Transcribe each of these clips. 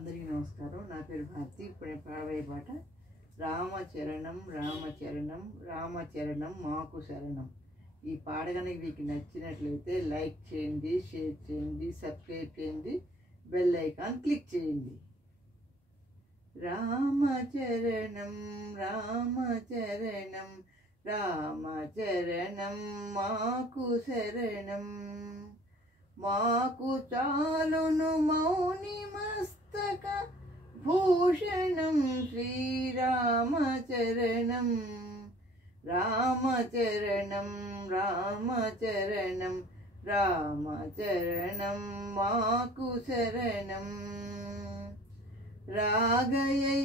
అందరికీ నమస్కారం. నా పేరు భారతి. ఇప్పుడు పాడబోయే పాట రామచరణం రామచరణం రామచరణం మాకు శరణం. ఈ పాట కనుక మీకు నచ్చినట్లయితే లైక్ చేయండి, షేర్ చేయండి, సబ్స్క్రైబ్ చేయండి, బెల్ ఐకాన్ క్లిక్ చేయండి. రామచరణం రామచరణం రామచరణం మాకు శరణం. మాకు చాలును మౌని మస్తక భూషణం శ్రీరామచరణం. రామచరణం రామచరణం రామచరణం మాకు శరణం. రాగయై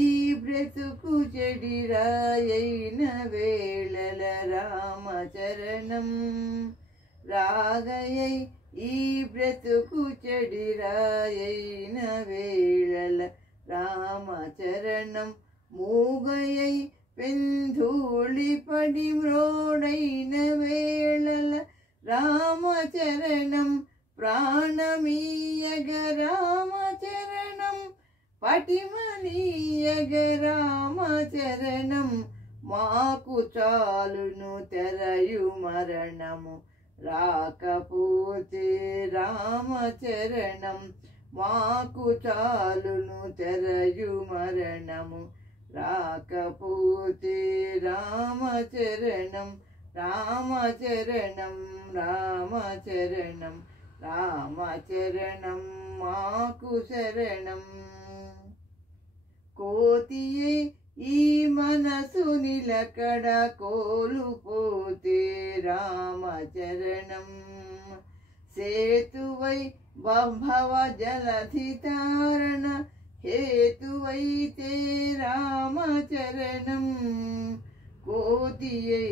ఈ బ్రతుకు చెడిరాయైన వేళల రామచరణం. రాగయై ఈ బ్రతుకు చెడిరాయైన వేళల రామచరణం. మూగయై పెంధూళి పడి మ్రోడైన వేళల రామచరణం. ప్రాణమీయగ రామచరణం, పటిమనీయగ రామచరణం. మాకు చాలును తెరయు మరణము, రాకపోతే రామచరణం. మాకు చాలును తెరయు మరణము, రాకపోతే రామచరణం. రామచరణం రామచరణం రామచరణం మాకు శరణం. కోతియే ఈ మనసు నిలకడ కోలుపోతే రామచరణం. సేతువై భవ జలధి తారణ హేతువైతే రామచరణం. కోతియై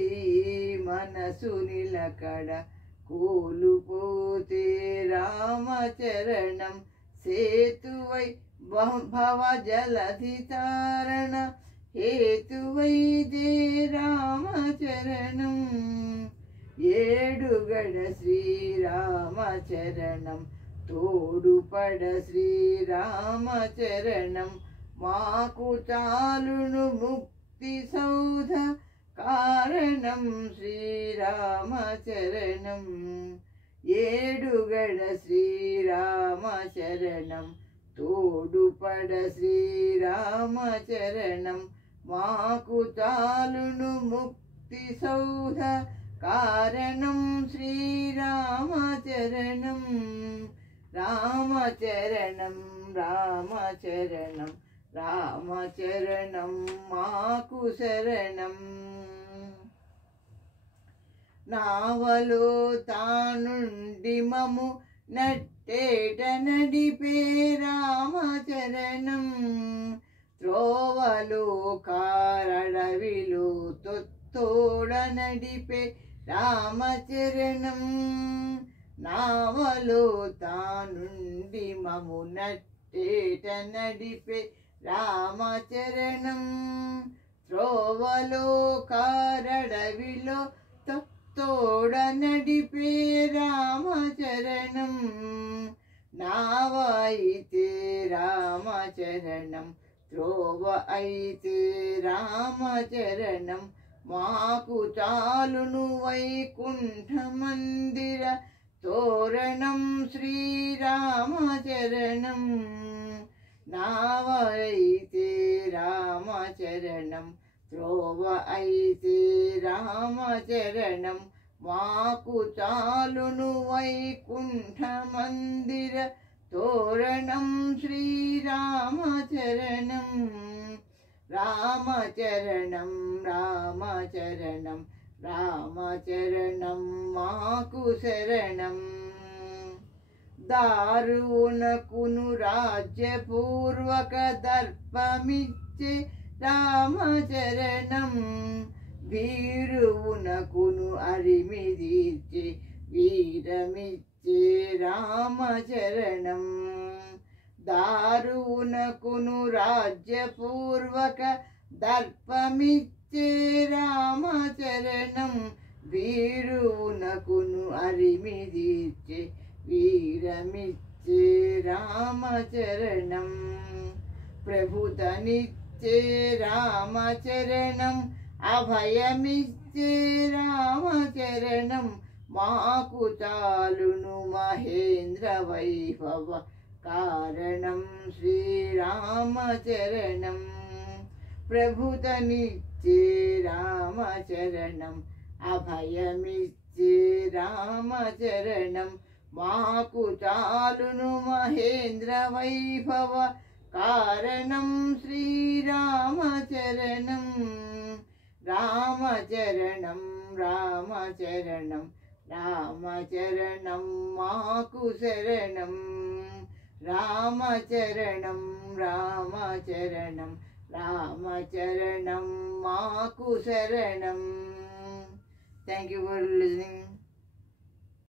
మనసు నిలకడ కోలుపోతే రామచరణం. సేతువై భవ జలధి తారణ హేతువైతే రామచరణం. ఏడుగడ శ్రీరామచరణం, తోడుపడ శ్రీరామచరణం. మాకు చాలును ముక్తి సౌధ కారణం శ్రీరామచరణం. ఏడుగడ శ్రీరామచరణం, తోడుపడ శ్రీరామచరణం. మాకు చాలును ముక్తి సౌధ కారణం శ్రీరామచరణం. రామచరణం రామచరణం రామచరణం మాకు శరణం. నావలో తానుండి మము నట్టేట నడిపే రామచరణం. త్రోవలో కారడవిలో తొత్తోడ నడిపే రామచరణం. నావలో తానుండి మము నట్టేట నడిపే రామచరణం. త్రోవలో కారడవిలో తోడ నడిపే రామచరణం. నావ అయితే రామచరణం, త్రోవ అయితే రామచరణం. మాకు చాలును వైకుంఠ మందిర తోరణం శ్రీరామచరణం. నావ అయితే రామచరణం, త్రోవ అయితే రామచరణం. మాకు చాలును వైకుంఠ మందిర తోరణం శ్రీరామచరణం. రామచరణం రామచరణం రామచరణం మాకు శరణం. దారుణకును రాజ్యపూర్వక దర్పమిచ్చే రామచరణం. వీరువునకును అరిమిదీర్చే వీరమిచ్చే రామచరణం. దారుణకును రాజ్యపూర్వక దర్పమిచ్చే రామచరణం. వీరువునకును అరిమిదీర్చే వీరమిచ్చే ప్రభుతనిచ్చే రామచరణం, ప్రభుతనిచ్చే రామచరణం, అభయమిచ్చే రామచరణం, మాకు చాలును మహేంద్ర వైభవ కారణం శ్రీరామచరణం. ప్రభుతనిచ్చే రామచరణం, అభయమిచ్చే రామచరణం, మాకు చాలును మహేంద్ర వైభవ కారణం శ్రీరామచరణం. రామచరణం రామచరణం రామచరణం మాకు శరణం, రామచరణం రామచరణం రామచరణం మాకు శరణం. Thank you for listening.